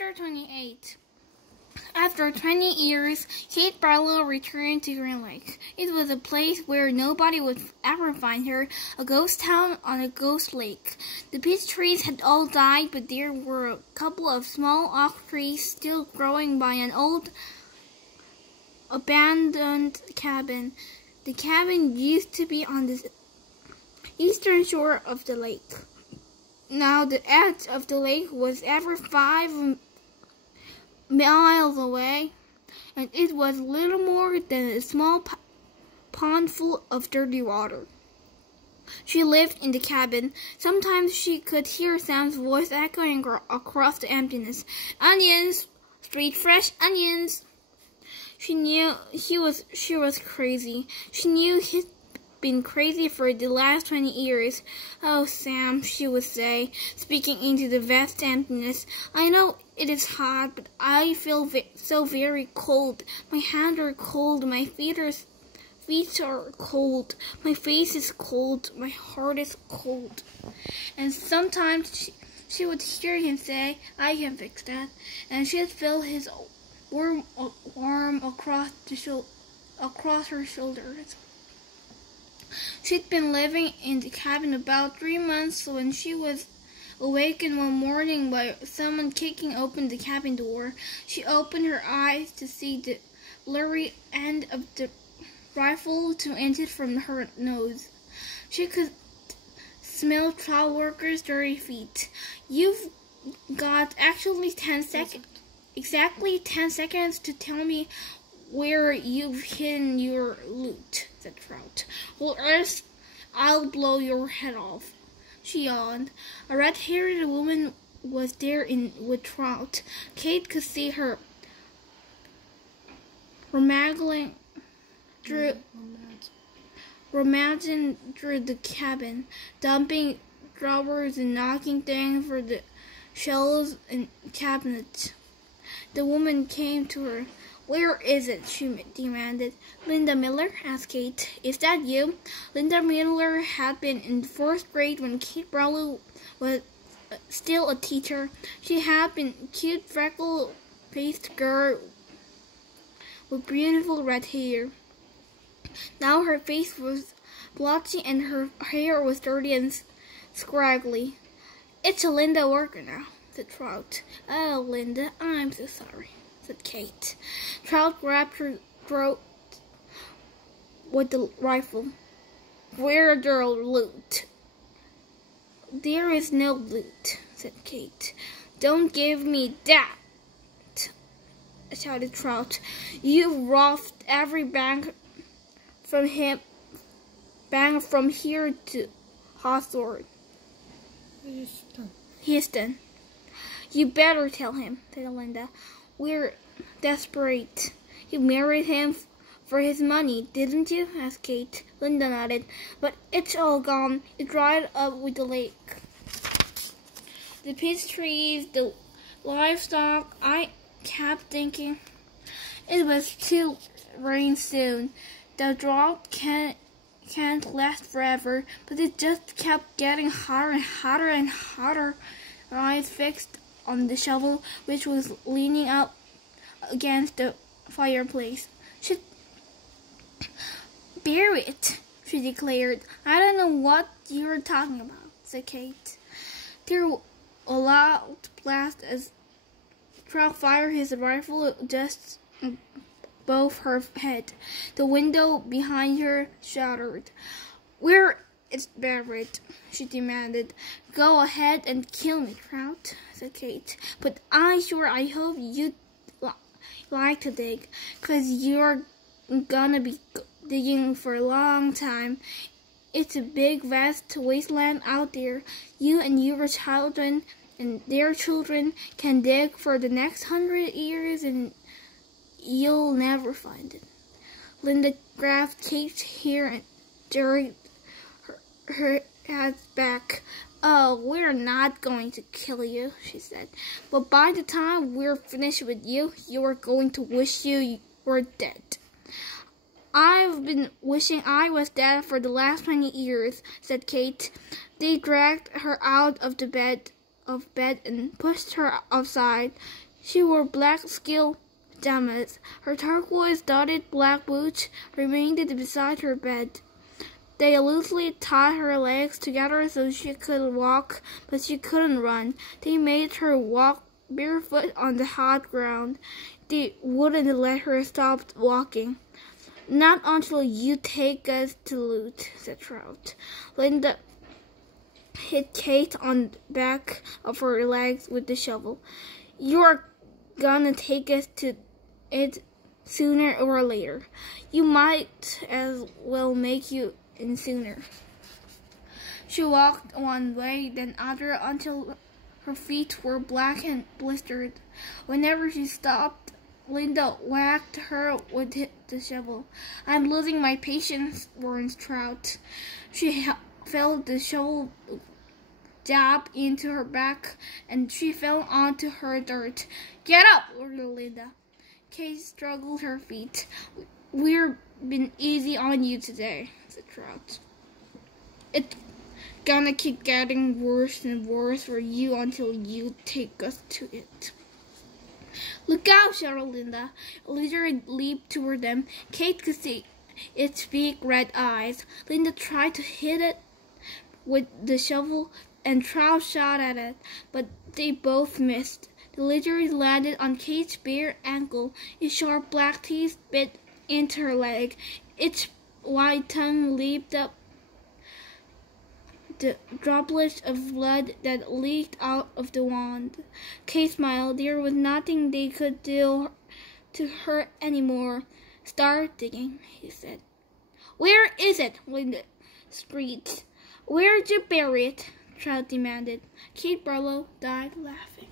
Chapter 28. After 20 years, Kate Barlow returned to Green Lake. It was a place where nobody would ever find her, a ghost town on a ghost lake. The peach trees had all died, but there were a couple of small oak trees still growing by an old abandoned cabin. The cabin used to be on the eastern shore of the lake. Now the edge of the lake was ever 5 miles away, and it was little more than a small pond full of dirty water. She lived in the cabin. Sometimes she could hear Sam's voice echoing across the emptiness. "Onions! Street fresh onions!" She knew she was crazy. She knew he'd been crazy for the last 20 years. "Oh, Sam," she would say, speaking into the vast emptiness. "I know it is hot, but I feel so very cold. My hands are cold, my feet are cold, my face is cold, my heart is cold." And sometimes she would hear him say, "I can fix that," and she'd feel his warm arm across her shoulders. She'd been living in the cabin about 3 months when she was awakened one morning by someone kicking open the cabin door. She opened her eyes to see the blurry end of the rifle 2 inches from her nose. She could smell trial workers' dirty feet. "You've got exactly 10 seconds to tell me where you've hidden your loot," said Trout, "or else I'll blow your head off." She yawned. A red-haired woman was there with Trout. Kate could see her rummaging through the cabin, dumping drawers and knocking things for the shelves and cabinets. The woman came to her. "Where is it?" she demanded. "Linda Miller?" asked Kate. "Is that you?" Linda Miller had been in 4th grade when Kate Barlow was still a teacher. She had been a cute, freckle-faced girl with beautiful red hair. Now her face was blotchy and her hair was dirty and scraggly. "It's a Linda worker now," said Trout. "Oh, Linda, I'm so sorry," said Kate. Trout grabbed her throat with the rifle. "Where's your loot?" "There is no loot," said Kate. "Don't give me that," shouted Trout. "You robbed every bank from here to Hawthorne. Houston. You better tell him," said Linda. "We're desperate." "You married him for his money, didn't you?" asked Kate. Linda nodded. "But it's all gone. It dried up with the lake. The peach trees, the livestock." I kept thinking it was to rain soon. The drought can't last forever, but it just kept getting hotter and hotter and hotter. Her eyes fixed on the shovel, which was leaning up against the fireplace. "Should bury it," she declared. "I don't know what you're talking about," said Kate. There was a loud blast as Trout fired his rifle just above her head. The window behind her shattered. "Where is buried?" she demanded. "Go ahead and kill me, Trout," said Kate. "But I hope you'd like to dig, 'cause you're gonna be digging for a long time. It's a big, vast wasteland out there. You and your children and their children can dig for the next 100 years and you'll never find it." Linda grabbed Kate's hair and jerked her head back. "Oh, we're not going to kill you," she said. "But by the time we're finished with you, you're going to wish you were dead." "I've been wishing I was dead for the last 20 years, said Kate. They dragged her out of the bed and pushed her outside. She wore black steel pajamas. Her turquoise-dotted black boots remained beside her bed. They loosely tied her legs together so she could walk, but she couldn't run. They made her walk barefoot on the hot ground. They wouldn't let her stop walking. "Not until you take us to loot," said Trout. Linda hit Kate on the back of her legs with the shovel. "You're gonna take us to it sooner or later. You might as well make you in sooner." She walked one way, then other, until her feet were black and blistered. Whenever she stopped, Linda whacked her with the shovel. "I'm losing my patience," warned Trout. She felt the shovel jab into her back, and she fell onto her dirt. "Get up," ordered Linda. Kate struggled her feet. "We've been easy on you today," said Trout. "It's gonna keep getting worse and worse for you until you take us to it." "Look out," shouted Linda. A lizard leaped toward them. Kate could see its big red eyes. Linda tried to hit it with the shovel, and Trout shot at it, but they both missed. The lizard landed on Kate's bare ankle. Its sharp black teeth bit into her leg. Its white tongue leaped up the droplets of blood that leaked out of the wand. Kate smiled. There was nothing they could do to her anymore. "Start digging," he said. "Where is it?" Linda screeched. "Where'd you bury it?" Trout demanded. Kate Barlow died laughing.